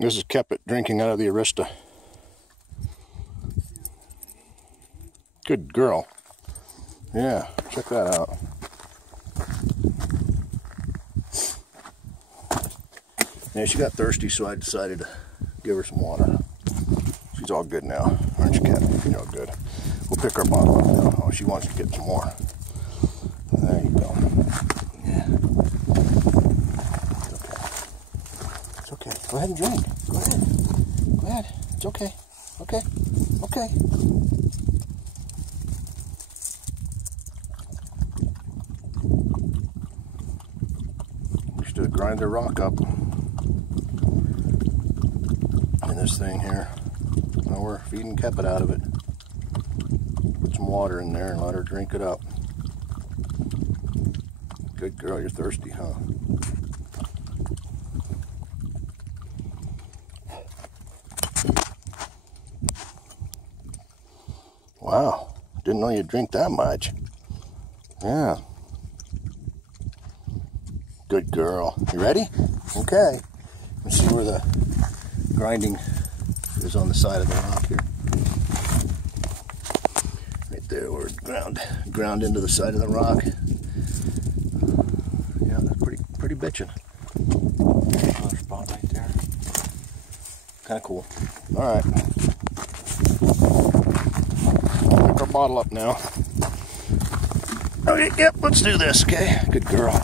This is Kepit drinking out of the Arrastra. Good girl. Yeah, check that out. Yeah, she got thirsty, so I decided to give her some water. She's all good now, aren't you, Cat? You're all good. We'll pick her bottle up now. Oh, she wants to get some more. There you go. Yeah. It's okay. Go ahead and drink. Go ahead. Go ahead. It's okay. Okay. Okay. Used to grind the rock up in this thing here. Now we're feeding Kepit out of it. Put some water in there and let her drink it up. Good girl, you're thirsty, huh? Wow, didn't know you'd drink that much. Yeah. Good girl. You ready? Okay. Let's see where the grinding is on the side of the rock here. Right there where it ground into the side of the rock. Yeah, that's pretty bitchin'. Another spot right there. Kind of cool. All right. Pick our bottle up now. Okay, yep, let's do this, okay? Good girl.